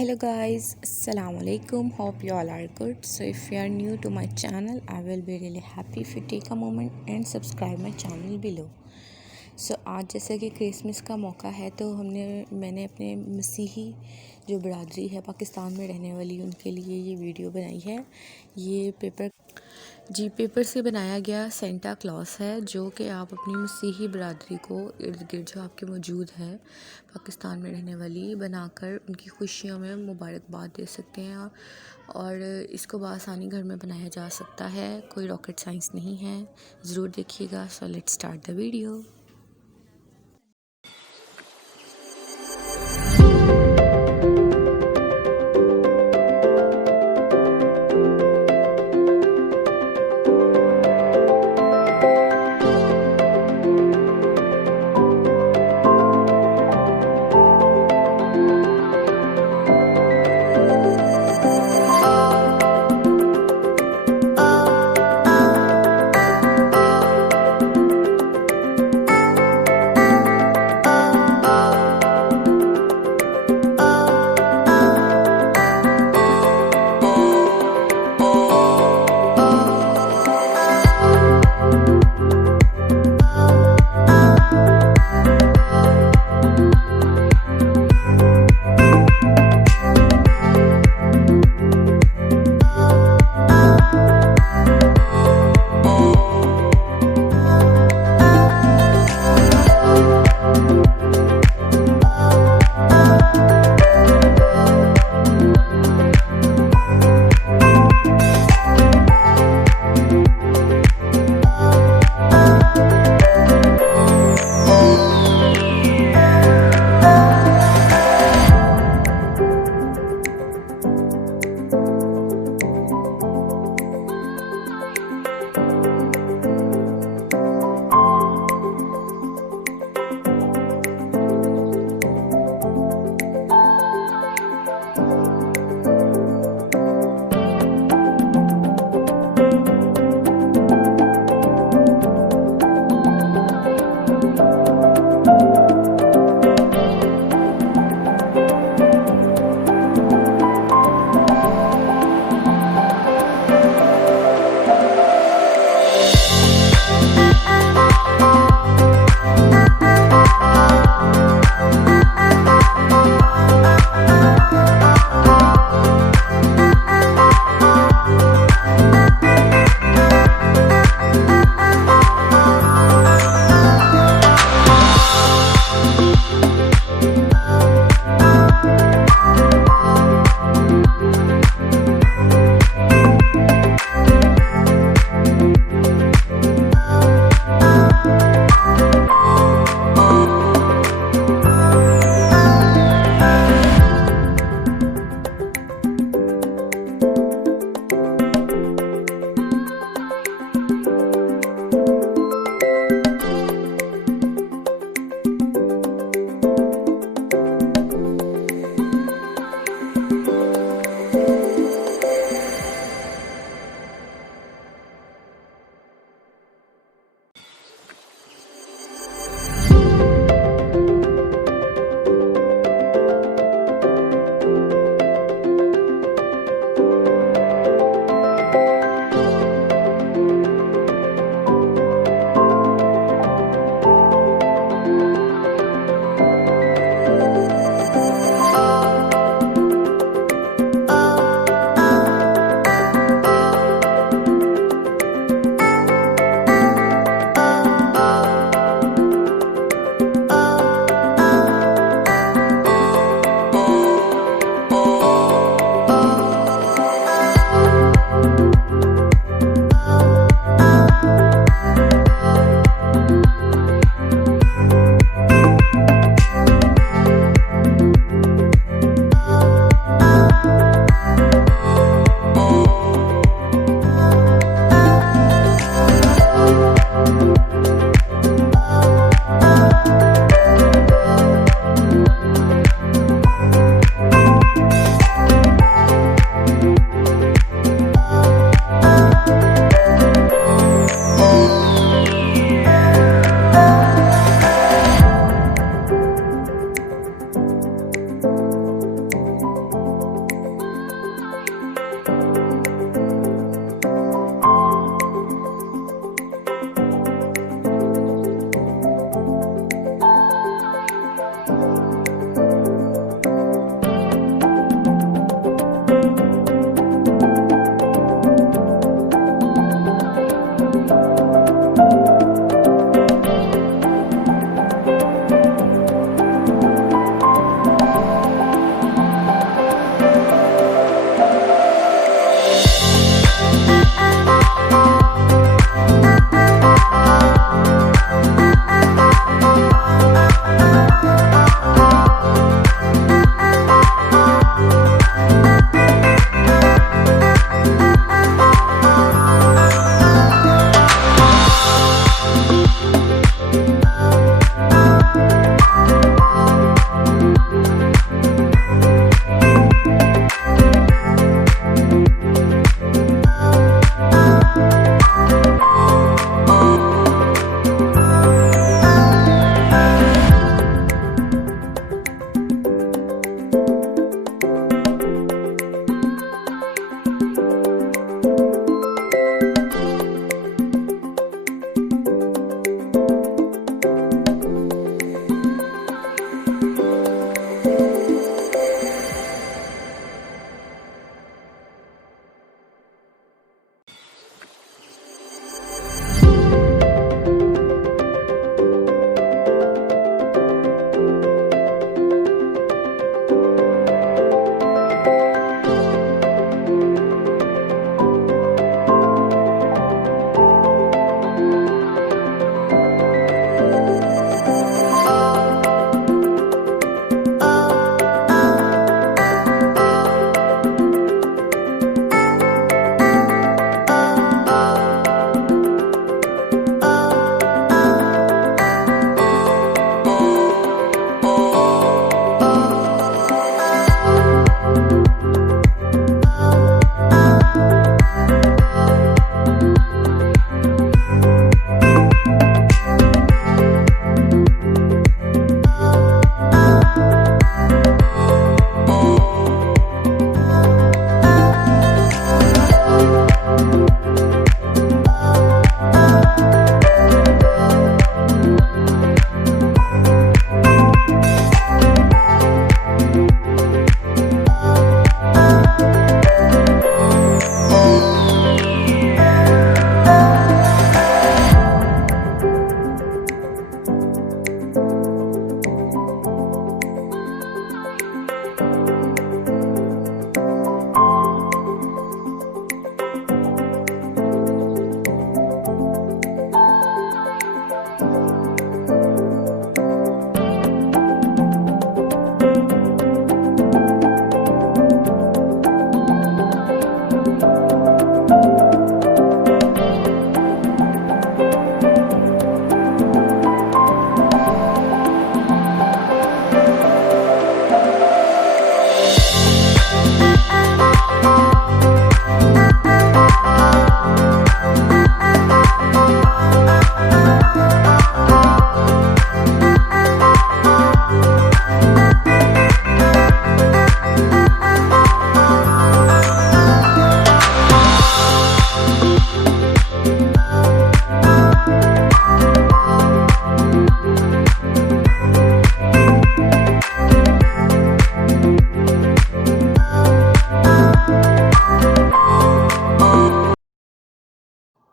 Hello guys, assalamu alaikum. Hope you all are good. So if you are new to my channel, I will be really happy if you take a moment and subscribe my channel below. So आज जैसे कि क्रिसमस का मौका है तो मैंने अपने मसीही जो बरादरी है पाकिस्तान में रहने वाली उनके लिए ये वीडियो बनाई है। ये पेपर से बनाया गया सेंटा क्लॉस है जो कि आप अपनी मसीही बरादरी को इर्द गिर्द जो आपके मौजूद है पाकिस्तान में रहने वाली बनाकर उनकी खुशियों में मुबारकबाद दे सकते हैं और इसको बआसानी घर में बनाया जा सकता है। कोई रॉकेट साइंस नहीं है, ज़रूर देखिएगा। So let's start the video.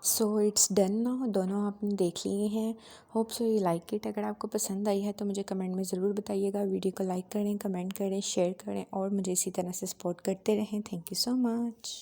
So it's done ना, दोनों आपने देख लिए हैं। Hope so you like it. अगर आपको पसंद आई है तो मुझे कमेंट में ज़रूर बताइएगा। वीडियो को लाइक करें, कमेंट करें, शेयर करें और मुझे इसी तरह से सपोर्ट करते रहें। Thank you so much.